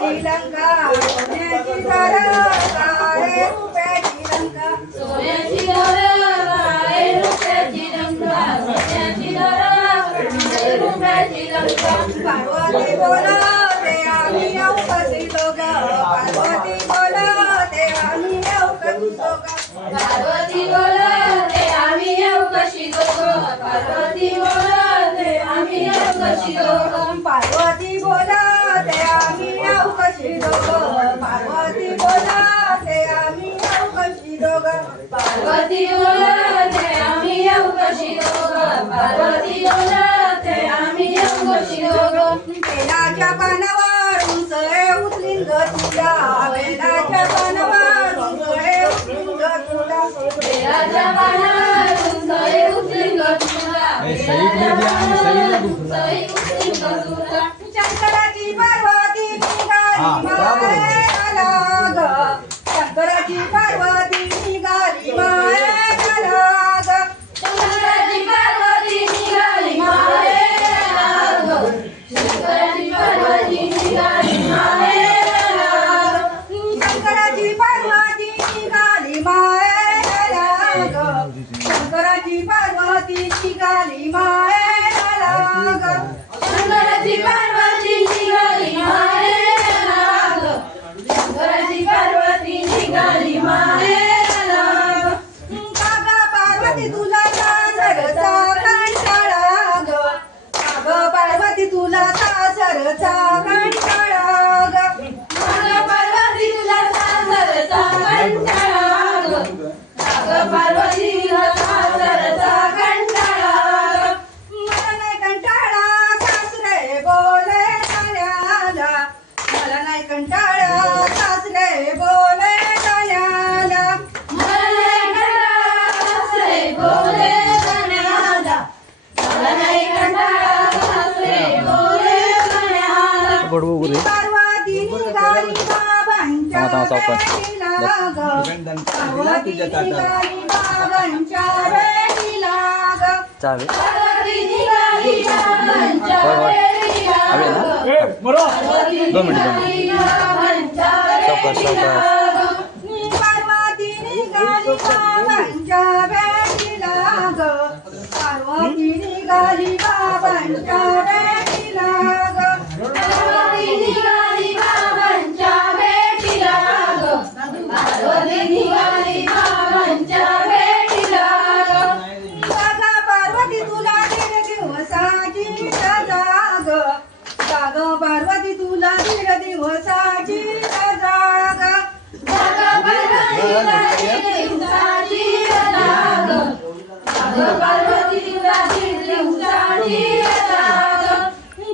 लंका सोन्याची तारे रुपयाची लंका सोन्याची तारे रुपयाची लंका सोन्याची तारे रुपयाची लंका पार्वती बोला ते आम्ही औपसी दोघ. पार्वती बोला ते आम्ही औपसी दोघ. पार्वती बोला ते आम्ही औपसी दोघ. पार्वती बोला ते आम्ही औपसी दोघ. पार्वती वेलाच्या पानावर उंचळे उचलिंग तुला वेलाच्या पानावर उंचळे उचलिंग तुला वेलाच्या पानावर उंचळे उचलिंग तुला उंचळे उचलिंग तुला. शंकराची पार्वती निघाली मारे आला ग शंकराची पार्वती గొడవ ఊరి చావి అవే దో మినిట్ దో మినిట్ సౌకర్ సౌకర్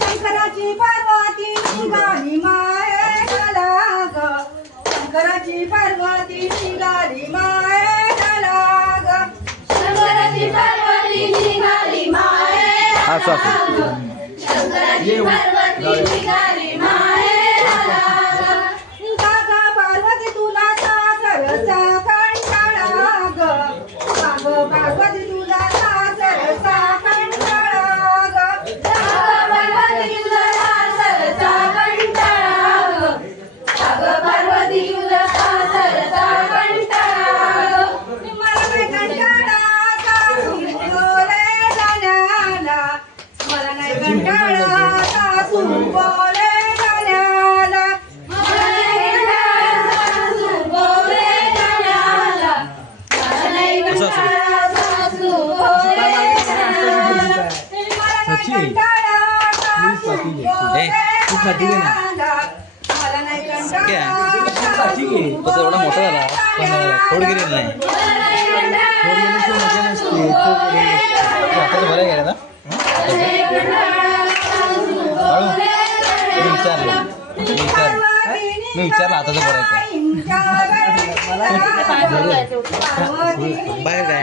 शंकराची पार्वती निघाली मायेला ग. शंकराची पार्वती निघाली मायेला ग. शंकराची पार्वती निघाली मायेला ग. शंकराची पार्वती निघाली एवढा मोठा झाला. पण थोड गेले नाही मजा बरं गेला. ना? मी विचारलं. विचारलं. मी विचारलं आता तर बरं. काय बाहेर काय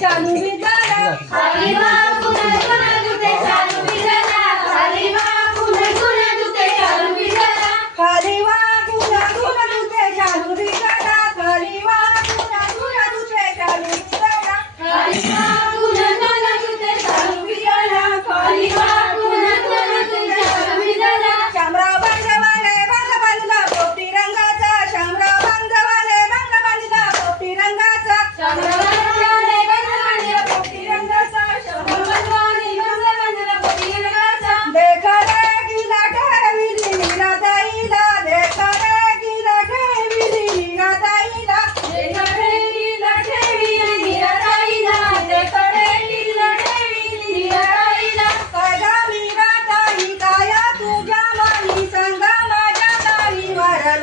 शानू बिगाला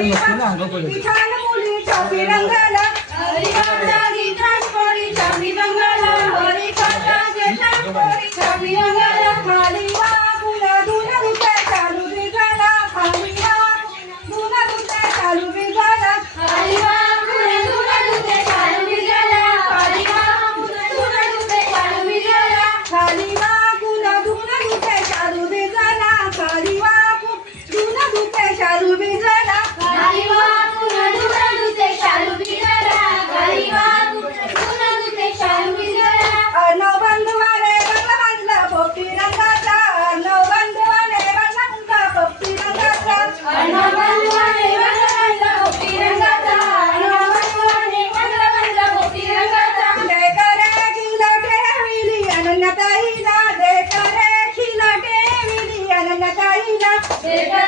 ที่ท้ายน้ํามูลนี้ Seja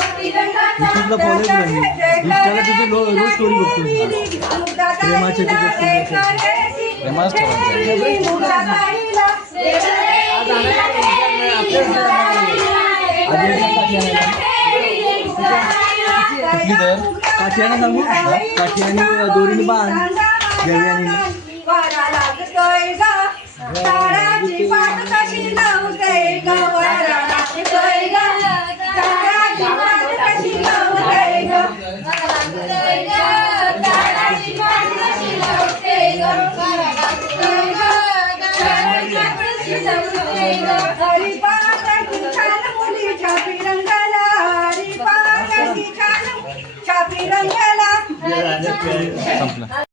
युट्यूबला फॉलो कर इंस्टाला तुझे रोज स्टोरी बघतो प्रेमाचे तुझे प्रेमाच कुठली सांगू काठियाने दोरीने बांध. गव्याने 上不来。